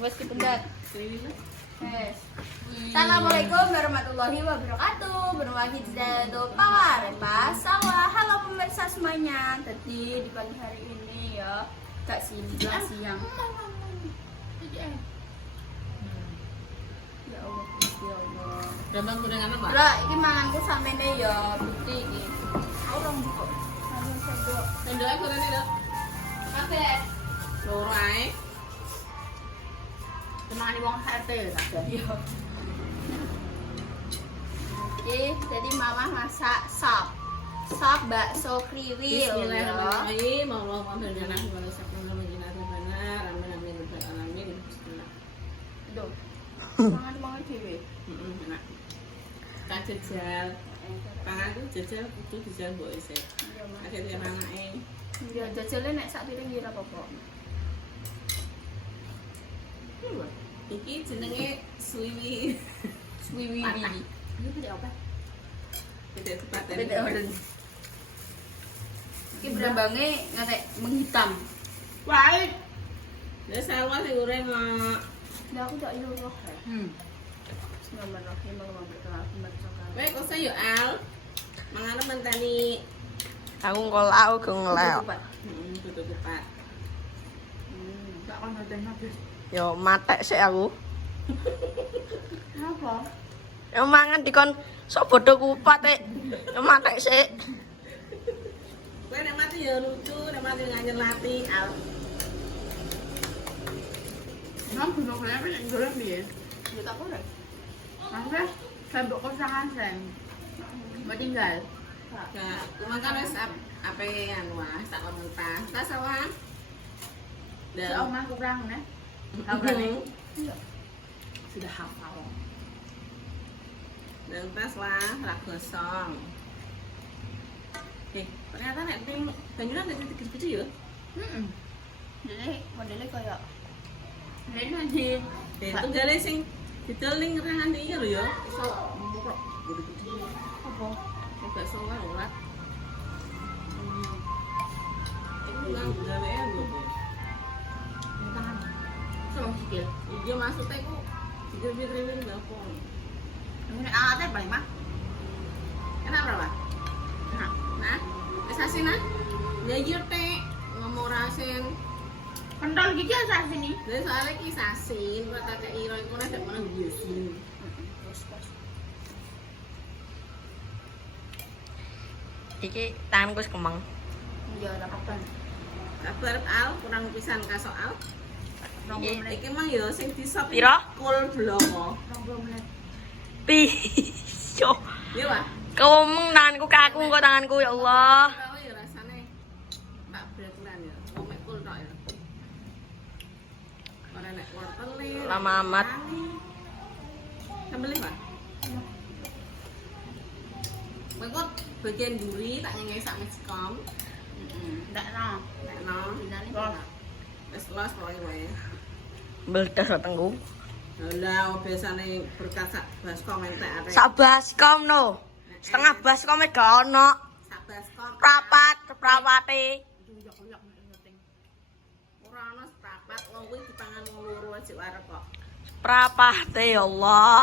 wes dipendat. Yes. Assalamualaikum warahmatullahi wabarakatuh. Berwahid Zado Power Sawah. Halo pemirsa semuanya. Tadi di pagi hari ini ya, gak siang. Ya Allah, ya Allah. Gampang gorengan apa? Lah, iki manganku samene ya bukti iki. Orang buka. Sendok. Sendoknya gorengnya lho. Kabeh. Loro ae. Cuma wong sate kabeh. Iya. Oke, jadi mama masak sop bakso kriwil. Bismillahirrahmanirrahim. Allahumma barik lana fi ma razaqtana wa qina adzabannar. Amin amin ya rabbal alamin. Bismillah. Aduh. Mangan dhewe. Enak. Tak jajal. Panganku jajal kudu dijal mbok isih. Iya, Mas. Ada yang anake. Ya jajale nek sak piring ya ora apa-apa. Iki jenenge suwiwi. Suwiwi. Ini tidak apa? Tidak tepaten. Beda orden. Iki berambange ngatek menghitam. Wait. Ya salah sing goreng kok. Lah aku tak yo roh. Bismillahirrahmanirrahim. Kowe kok saya al. Mangane menteni Aku ngolak aku ngelek. tutup kupat. Tak kon ngeteh habis. Yo matek sik aku. Apa? Yo mangan dikon sok bodho kupat e. Yo matek sik. Kowe nek mati ya lucu, nek mati nganyen lati al. Nang kuno kaya nek goreng piye? Ya tak korek. Maksudnya sendok kosangan sen. Mbak tinggal. Ya, makan wis apa anu ah, tak mentah. Tas sawah. Ya omah kurang nih. Kabarane Iya. sudah hafal. Dan tas lah, rak gosong. Ternyata nek ping banyuran nek gede-gede ya. Heeh. Jadi modelnya kayak Nek nanti Tunggale sing didol ning rangan iki lho ya. Iso murok gede-gede. apa? Enggak sowan ulat. Iku nang gawe lho. tangan. Sama sikil. Iya maksudnya iku dikir-kirin apa. Ini alatnya paling mah. Kenapa berapa? Nah, Nah, wis asin ah. Ya iya teh ngomong rasin. pentol gigi asal sini. Dan soalnya ki sasin, kok tak kei ro iku ora dak meneng biasin. Iki tanganku wis kemeng. Iya, tak apa. Kabar al kurang pisan ka soal. Iki mah ya sing disop Pira? kul bloko. 20 menit. Piso. Iya Pak. Kemeng tanganku kaku kok tanganku ya Allah. Tahu ya rasane tak beretulan ya. Omek kul tok ya. Ora nek wortel e. Lama amat. Sambel Pak. Mengko bagian duri tak ngene sak miskom. Ndak no. Nek no, Dinane Los. wis los pokoke wae. Meledas watengku. Lah biasane berkat sak baskom entek arek. Sak baskom no. Setengah baskom e gak ono. Sak baskom. Prapate. Uyok-uyok ngeting. Ora ana seprapat wong kuwi dipangan wong loro aja arep kok. Prapate ya Allah.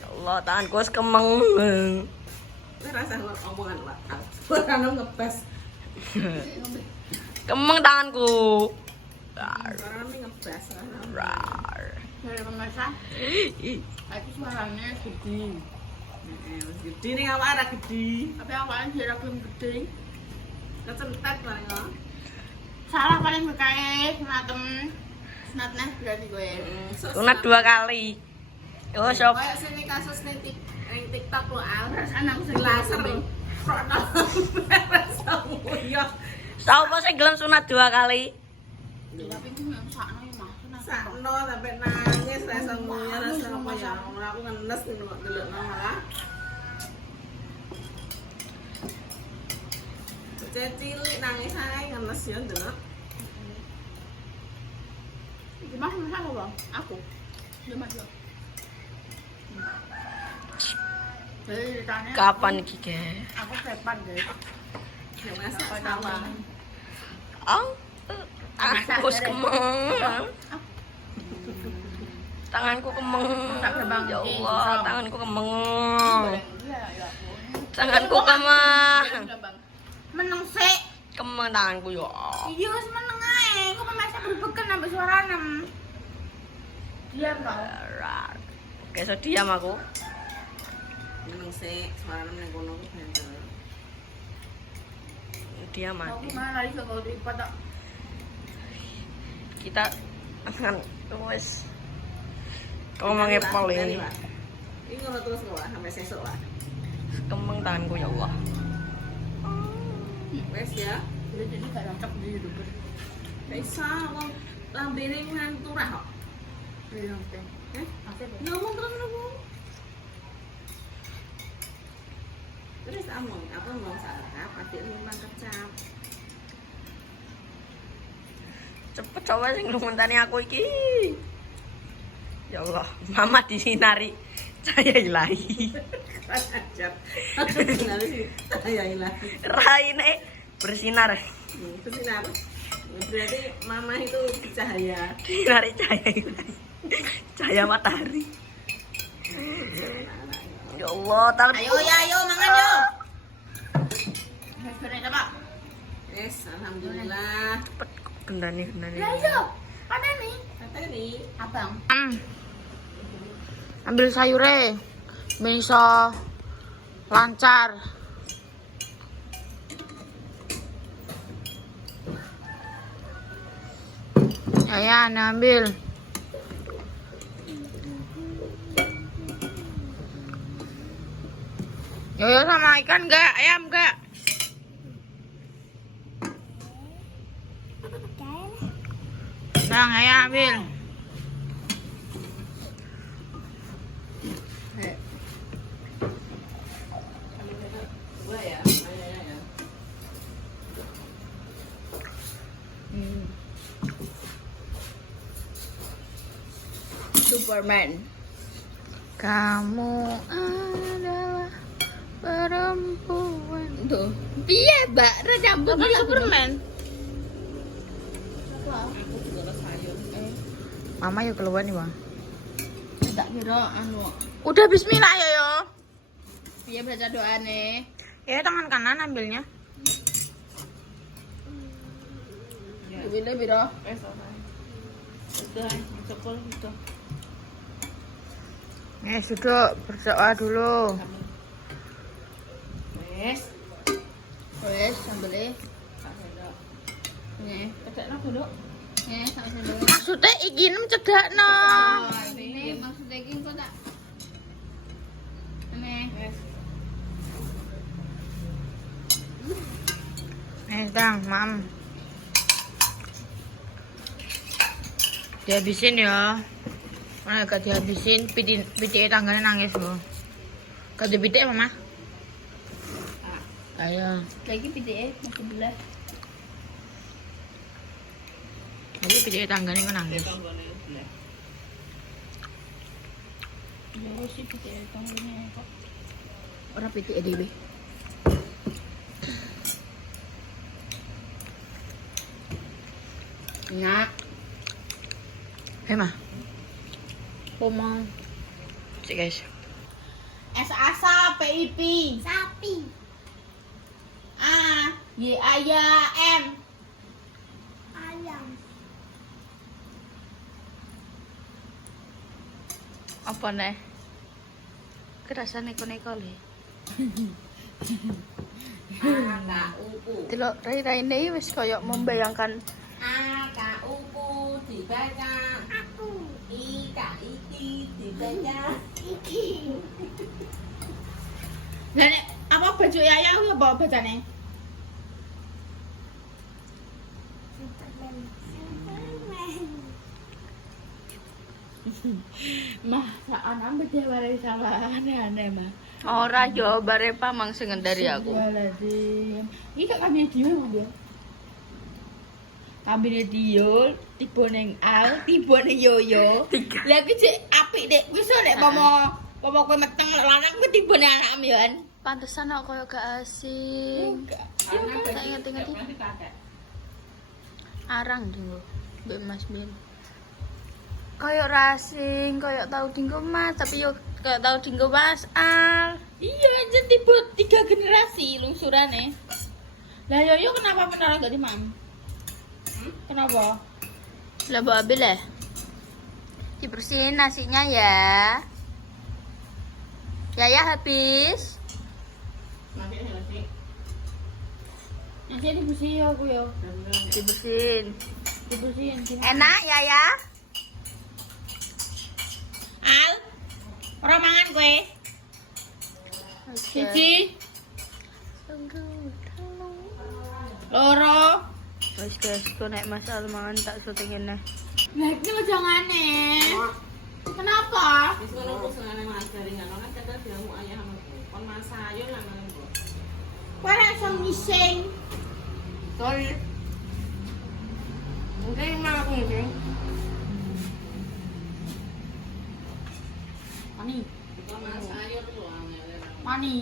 Ya Allah, tanganku wis kemeng. Kuwi rasa omongan Pak. Ora ono ngebas. Kemeng tanganku. Rar, Ora ono ngebas. rar. Dari pemirsa, aku suaranya gede. Wis gede ning awak ora gede. Tapi awalnya dia belum gede. Kecentet lah ya. Salah paling berkait, senatem. Senatnya berarti gue. Sunat 2 kali. Yo sop. Kayak sini kasus ning TikTok lo al. Perasaan aku sing Laser. Protol. Iya. Tau apa sing gelem sunat 2 kali? Tapi itu yang sakno ya mah. Sakno sampai nangis rasa nguyah rasa apa ya. Ora aku ngenes delok malah. Cilik nangis ae ngenes ya ndelok. Gimana masak apa, Bang? Aku. Dia maju. Jadi ceritanya Kapan iki, Ge? aku prepan, guys. Ya masak sama. Tanganku kemeng. Tanganku kemeng. Ya Allah, tanganku kemeng. Tanganku kemeng. Meneng sik. Kemeng tanganku ya. Iya, wis meneng ae. Kok masih berbeken ambek suaranem. Diam kau. Oke, so diam aku. Meneng sik, suarane ning kono ku benter. Diam Aku mati. malah lari ke kau tripat tak. Kita akan wes ngomongnya paling Ini ngono terus kok Wak, sampai sesuk Wak. kemeng tanganku ya Allah. Wes ya. Jadi gak cocok di hidup. Bisa wong lambene nganturah kok. Iya, oke. Ngomong terus ngomong. Terus among, apa mau salah? Pasti memang kecap. Cepet coba sing ngrumentani aku iki. Ya Allah, mama disinari cahaya ilahi. Ajar. Aku kenal sih. Ya ilah. Raine bersinar. Bersinar. Berarti mama itu cahaya. Disinari cahaya ilahi. Cahaya matahari. Ya Allah, Ayo ya, ayo mangan yo. Sudah coba. Yes, alhamdulillah. cepet gendani. Ya iya. Ada nih. Kata nih. Abang. Ambil sayure. Bisa lancar. Ya, ambil. Yoyo sama ikan enggak? Ayam enggak? Bang, ayam ambil. Gua ya. Ya. Superman. Kamu adalah perempuan. Tuh. Piye, Mbak? Rambut Bukan Superman. Aku juga sayur. Mama yuk keluar nih, Bang. Tak kira anu. Udah bismillah ya, yo. Piye baca doane? Ya, tangan kanan ambilnya. Bila biro. Sudah, cokol itu. Sudah berdoa dulu. Wes. Wes, sambele. Nih, Kedekno dulu. nih sampe sambele. Maksudnya iki cedakno. Ini maksudnya iki kok tak. Nih. Wes. Tang, Mam. Dihabisin ya. Mana gak dihabisin, pitik tangganya nangis loh. Gak ada pitik, Mama? Ayo. Lagi PDE masih belah. Tapi pitik tangganya kok nangis. Ya sih PDE tanggane kok. Ora PDE dhewe. Nak, Hei, Ma. Oma. Cik, guys. S-asa PIP. Sapi. A, Y, A, Y, M. Ayam. Apa nih? Kerasa neko-neko le. Delok rai-raine wis koyo membayangkan A-K-U-Ku dibaca. Aku. I-K-I-Ki dibaca. Lah nek apa baju Yaya aku apa bacane? Mah, saan ambek dia warai salah aneh-aneh mah. ora yo bare pamang sing ngendari aku. Astagfirullahaladzim. Ini kak kami dia mah dia. Kami dia tipe neng al, tipe neng yoyo. Lagi cek apik dek, bisa dek pomo kowe meteng lanang ku tipe neng anak ambian. Pantesan aku koyo gak asing. Tak inget-inget. Arang dinggo. Mbak Mas Ben. Kayak rasing, kayak tahu dinggo Mas, tapi yo kayak tahu dinggo Mas Al. Iya anjir tipe 3 generasi lungsurane. Lah Yoyo kenapa menaruh gak di Mam? Kenapa? Lah Bu Abil ya. Dibersihin nasinya ya. Ya habis. Nanti nasi. Nanti dibersihin ya aku ya. Dibersihin. Dibersihin. Enak ya. Al, ora mangan kowe. Siji, loro. Wes guys, kok nek Mas Al mangan tak syuting ngene. Lah iki lo jangane. Kenapa? Wis ngono ku senengane Mas jaringan kan kadang diamu ayah sama kon Mas ayo lah nang kok. Kowe ora iso ngising. Sorry. Mungkin malah aku ngising. Mani, Kon Mas ayo lho angel. mani.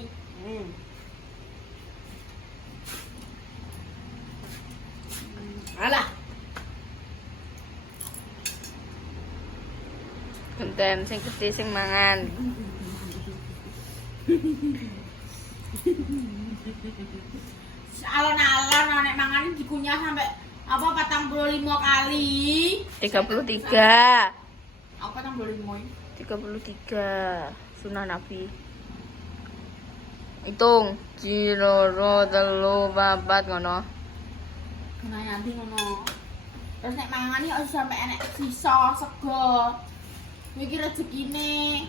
Alah. Konten sing gede sing mangan. Alon-alon nek mangan dikunyah sampai apa 45 kali. 33. Apa 45? 33 sunah Nabi. Hitung 0 2 3 4 ngono. Nah, nanti ngono. Terus nek mangan iki aja sampai enek sisa sego. Iki rezekine.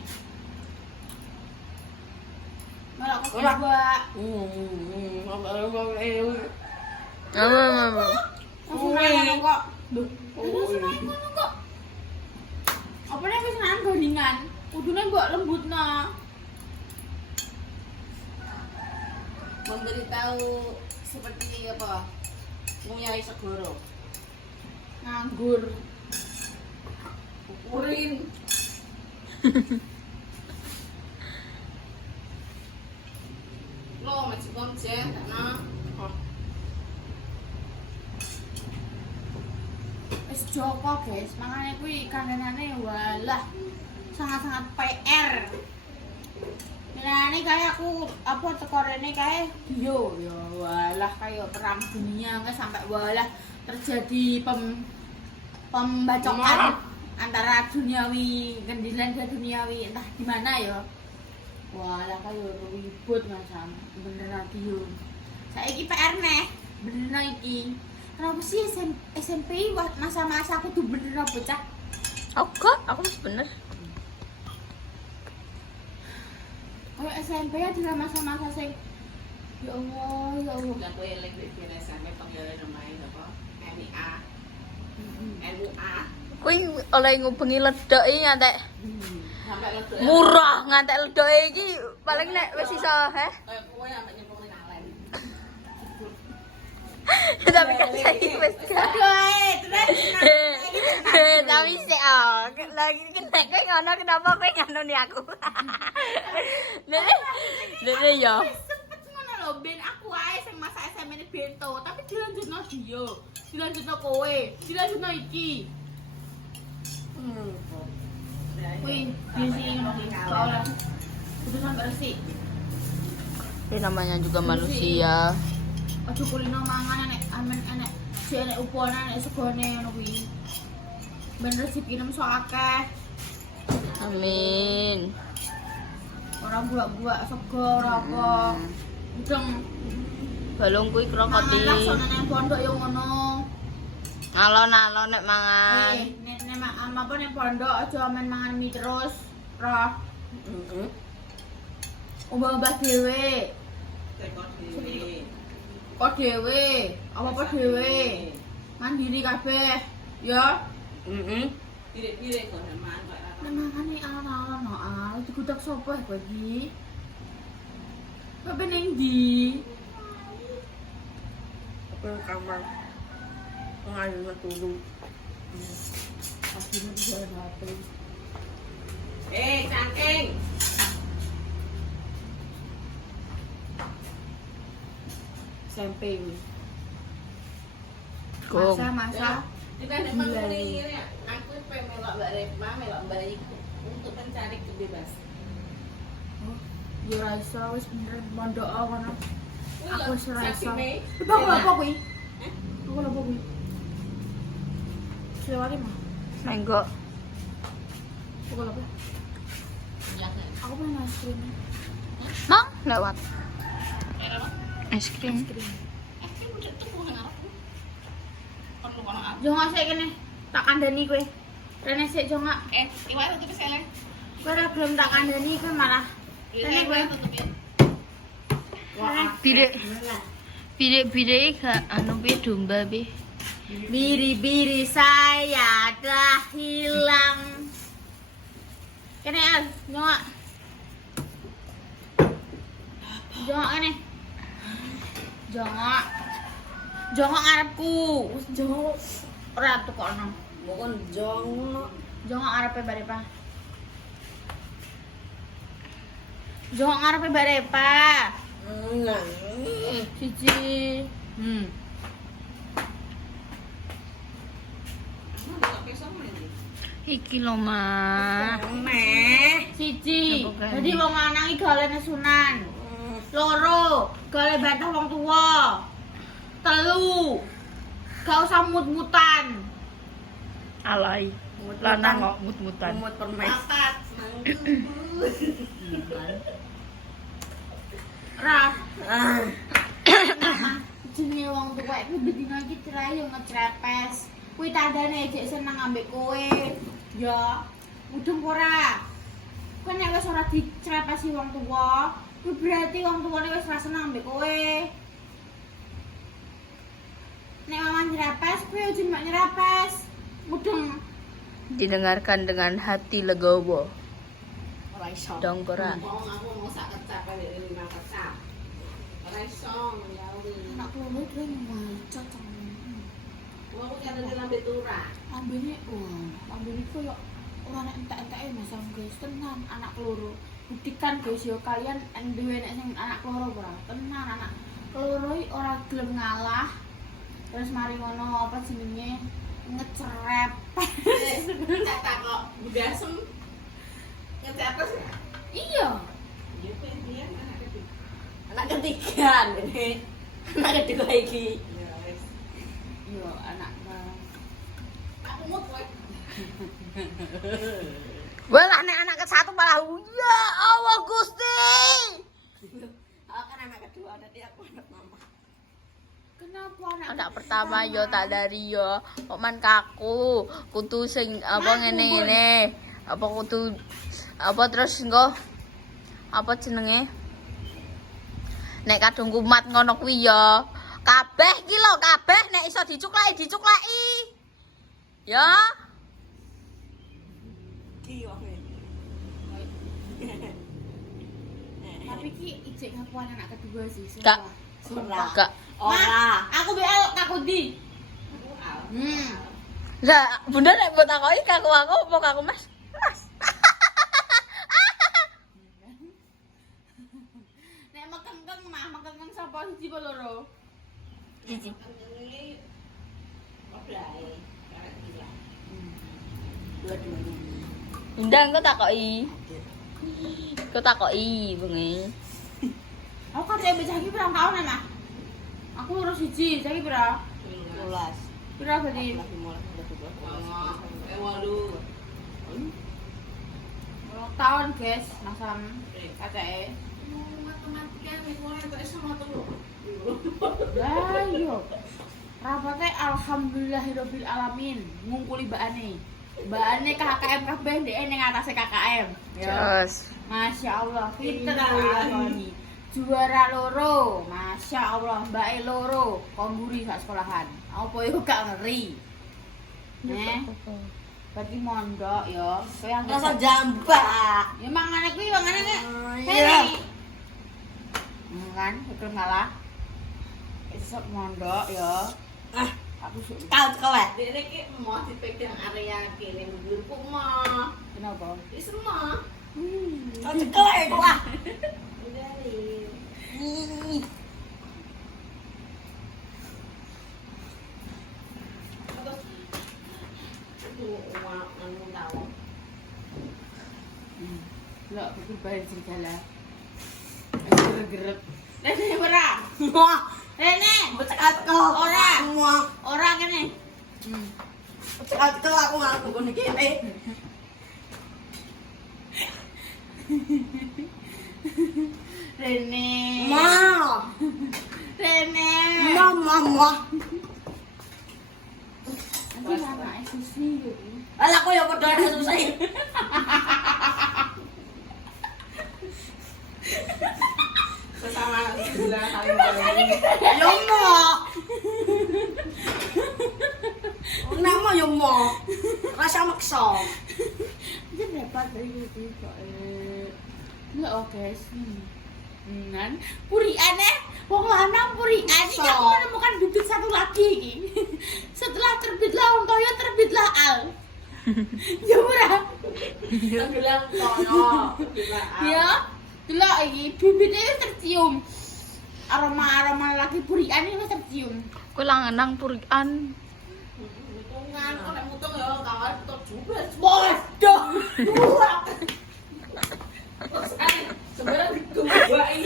Malah kok coba. Mama. Langsung ngono kok. Loh, langsung ngono kok. Apa nek wis nang goringan? Kudune mbok lembutno. Memberitahu seperti apa? Nguyai segoro. Nganggur. Urin. Lo masih konsen, nah. Wis Joko guys, makanya kuwi kandanane walah sangat-sangat PR. Nah ini kayak aku apa teko rene kayak yo ya walah kayak perang dunia nggak sampai walah terjadi pembacokan antara duniawi gendilan dan duniawi entah di mana ya. Walah kayak ribut macam bener lagi yo. Saiki PR neh bener iki. Kenapa sih SMP masa-masa aku tuh bener bocah? Aku masih bener. Kalau SMP adalah masa-masa sing ya Allah, ya Allah. Lah kowe elek di SMP panggilan namanya apa? MIA. MUA. Kuwi oleh ngubengi ledoki ngantek Sampai ledok. murah ngantek ledoki iki paling nek wis iso Kowe sampai nyepok ning alen. tapi kan saiki wis Aduh, terus tapi sih lagi kena kan ngono kenapa kowe nganoni aku Dene ya sempet ngono lho ben aku ae sing masa SMP ini bento, tapi dilanjutno dia. Dilanjutno kowe, dilanjutno iki. Kuwi bisi ngono iki. Soalnya kudu sampe resik. ini namanya juga manusia. Aja kulino mangan enek amen enek si enek upone enek segone ngono kuwi. Ben rezekine iso akeh. Amin. Orang buak-buak sego ora apa. Udeng Balung kuwi mangan krokodil. laksana nang pondok yo ngono. Alon-alon nek mangan. Nek apa ning pondok aja men mangan mie terus. Roh. Ubah-ubah dhewe. Tekor dhewe. Kok dhewe, apa dhewe. Mandiri kabeh. Ya. Pilih-pilih kok teman Pak Rara. Nek mangane alon-alon no al digudak sapa kowe iki? Kowe ning ndi? Aku kamar. Ngayu turu. Akhirnya bisa HP. Cangking. SMP kuwi. Jagung. Masa. Kita ada mengulir ya. Aku pengen melok Mbak Repa, melok Mbak Iku untuk mencari kebebasan. Ya ora iso wis bener mondok kono. Aku wis ora iso. Mei. Aku apa kuwi? Aku apa kuwi? Selewati mah. Menggo. Aku apa? Ya, Aku pengen es krim. Mang lewat. Es krim. udah tuh nang arepku. Perlu kono aku. Jongak sik kene. Tak kandani kowe. Rene sik jongak. Iwak tutup sele. Kowe ora gelem tak kandani kowe malah. Rene kowe. tutupin. Bidek gak anu be domba be. Biri-biri saya dah hilang. Kene al, jongak. Jongak kene. Jongak. Jongak ngarepku. Wis jongak. Ora tukokno. Bukan jongo. Jongak ngarepe Mbak Repa. Jongak ngarepe Mbak Repa. Siji. Iki lho, Mak. Siji. Apa kan? Jadi wong lanang iki galene sunan. Loro, gale bantah wong tua. Telu. Gak usah mut-mutan. Alay. Lanang kok mut-mutan. Mut permes. Papat. Ra. Jenenge wong tuwa iki bedina iki cerai yo ngecerepes. Kuwi tandane jek seneng ambek kowe. Ya, mudeng ora. Kowe nek wis ora dicerepesi wong tuwa, kuwi berarti wong tuwane wis ora seneng ambek kowe. Nek mama nyerepes, kowe aja mak nyerepes. Mudeng. Didengarkan dengan hati legowo. Ora iso. Dongkora. Wong aku mau sak kecap dari 5 kecap. Ora iso nyawi. Anak loro iki maca cang. Wong aku kata di lambe turah. Ambene ambene koyo ora nek entek-enteke Mas guys, tenan anak loro. Buktikan guys yo kalian duwe nek sing anak loro ora. Tenan anak loro iki ora gelem ngalah. Terus mari ngono apa jenenge ngecerep. Kata kok budasem. Ngecates. Iya. Iya pengen anak ketiga. Anak ketiga ini. Anak kedua iki. Ya wis. Yo anak Aku mut kowe. Wah, lah nek anak ke satu malah ya Allah Gusti. Aku kan anak kedua, nanti aku anak mama. kenapa Anak pertama yo tak dari yo. Kok man kaku, kudu sing apa ngene-ngene. Apa kudu apa terus engko apa jenenge? Nek kadung kumat ngono kuwi yo. Kabeh iki lho, kabeh nek iso dicukleki. Ya. Ki wae. tapi ki ijek ngakuan anak kedua sih Gak. sumpah. Gak. Ora. Aku BL takudi. Lah, bunda nek mbok takoki kaku aku apa kaku Mas? Mas. Nek mekengkeng mah mekengkeng sapa siji apa loro? Siji. Bunda engko takoki. Engko takoki bengi. Aku katanya becah iki pirang tahun emang? Aku lurus siji, saiki pira? 12. Pira berarti? Ulang tahun guys, masam katanya. Lah iya. Rapate alhamdulillahirabbil alamin ngungkuli mbakane. Mbakane KKM kabeh ndek ning atase KKM. Ya. Terus Masya Allah, pinter lakoni. Juara loro, Masya Allah, mbake loro, kongguri sak sekolahan. Apa yo gak ngeri. Nih, berarti mondok yo. Kowe yang Rasa jambak. ya mangane kuwi mangane nek. Iya. Kan, betul ngalah. Esok mondok yo. Ah, Aku suka. kau kowe. Dene ki mau dipegang area kene mulurku mah. Kenapa? Wis mah. Kau kowe kowe. Lho, aku bayar segala. Geret-geret. Rene ora. Wah, Rene, becat kau. Ora. Wah, ora kene. becat kau aku ngaku kono kene. Rene. Ma, Rene. mama. Nanti sama susi yo. Alah aku ya padha ada susah. Sesama gila saling saling. Yo mo. Nama yo mo. Rasa maksa. Ini dapat dari itu kok. Lho, guys. Nan, purian wong lanang purian iki aku menemukan bibit satu lagi iki. Setelah terbitlah wong kaya terbitlah al. Ya ora. Bilang kono. Ya, delok iki bibitnya wis tercium. Aroma-aroma lagi purian iki wis tercium. Ku langenang purikan. Mutungan kok nek mutung ya kawan tok jubes. Bodoh. Sebenarnya ditumbai.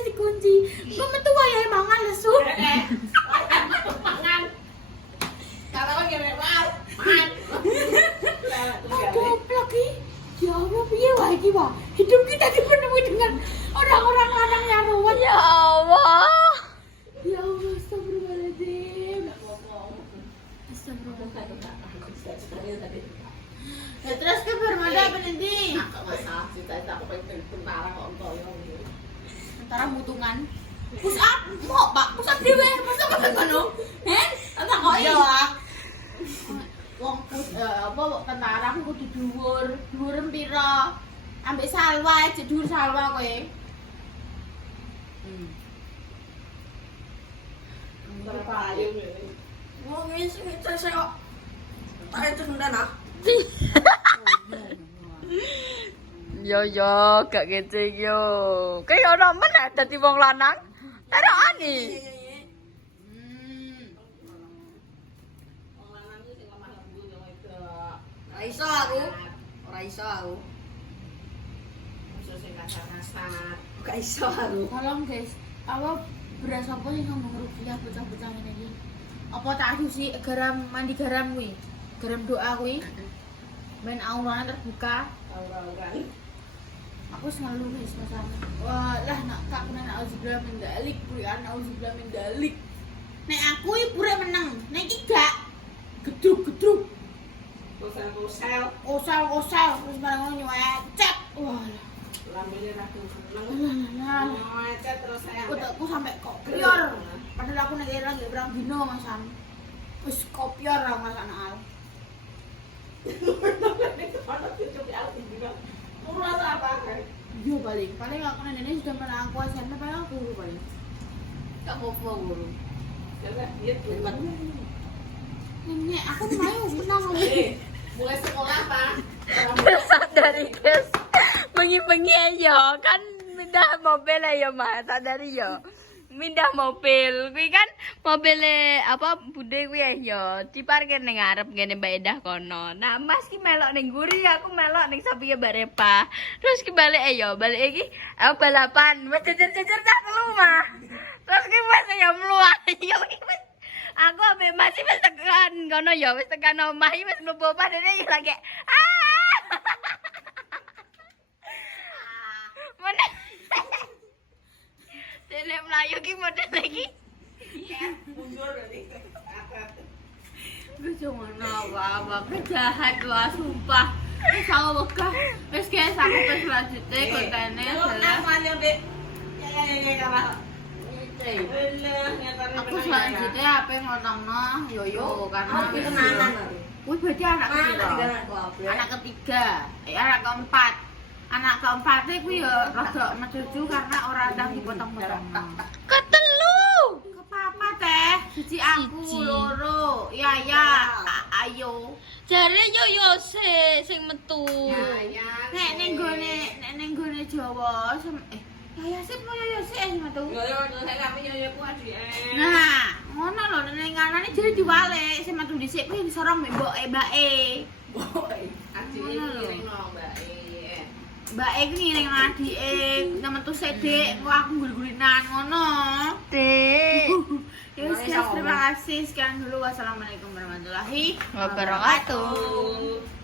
Dikunci. Kok metu wayahe mangan lesu. Mangan. Kalau kan gak memang. Man. Goblok iki. Ya Allah, piye wae iki, Wak? Hidup kita dipenuhi dengan orang-orang lanang yang ruwet. Ya Allah. Ya Allah, astagfirullahaladzim. Astagfirullah. Ya terus ke bermada apa nanti? Aku masalah cita-cita aku pengen tentara kok entok ya. Antara mutungan. Push up, mau Pak, push up dhewe. Masa kok ngono? Tak kok iya, Wak. Wong apa tentara aku kudu dhuwur. Dhuwur pira? Ambek salwa, aja dhuwur salwa kowe. Tentara payung ini. Wong wis saya kok. Tak itu ndana. Yo gak gitu yo. Kayak orang mana dadi wong lanang? Ada ani. Wong lanang iki sing lemah lembut yo itu. Ora iso aku. Ora iso aku. Musuh sing kasar-kasar. Gak iso aku. Tolong guys, apa beras apa sih ngomong rupiah bocah-bocah ngene iki? Apa tak adusi garam mandi garam kuwi? Garam doa kuwi. Men aurane terbuka. Aura-auran. Aku selalu wis sama. Wah, lah nak tak kena auzubillah min dalik, purian auzubillah min dalik. Nek aku iki pure meneng, nek iki gak gedruk-gedruk. Kusel-kusel. Osal-osal terus barang ngono nyuecet. Wah, Lambene ra seneng. lah. Ngecet terus saya. Utekku sampai kok pior. Padahal aku nek lagi berang dino masan. Wis kopior ra masak al. Yo paling aku nenek sudah menang aku SMP paling aku guru paling. Gak mau guru. Nenek aku mau menang lagi. Mulai sekolah Pak. Sadari guys. Bengi-bengi aja kan mindah mobil aja mah sadari yo. Mindah mobil kuwi kan mobil apa bude kuwi ya diparkir ning ngarep ngene Mbak Edah kono. Nah, Mas ki melok ning guri, aku melok ning sampinge Mbak Repa. Terus ki balik ya, balik iki balapan. Wis jejer-jejer tak telu mah. Terus ki wis ya mluwat. Yo wis aku ambek Mas wis tekan kono ya, wis tekan omah wis mlebu omah dene lagi. Mana? Dene mlayu ki model lagi. Mundur dari. Gue cuma apa jahat gua sumpah. Wis aku wegah. Wis guys aku wis lanjutnya kontene adalah aku selanjutnya apa yang ngomongno yoyo karena wih berarti anak ketiga. Anak ketiga, anak keempat. Anak keempat itu ya rada mecucu karena orang ndang dipotong-potong. Ketelu. Ke papa teh, siji aku loro. Ya, ayo. Jare yo sing metu. Nek ning gone Jawa Ya sip mau yo sik sing metu. Yo saya kami yo ku adike. Nah, ngono lho ning nganane jadi diwalik sing metu dhisik kuwi disorong mbake mbake. Boy, adike ngiringno Mbak. Mbake ku ngiring adike, nang metu sedek kok aku gul-gulinan ngono. Dek. Ya wis guys, terima kasih. Sekian dulu. Wassalamualaikum warahmatullahi Wabarakatuh.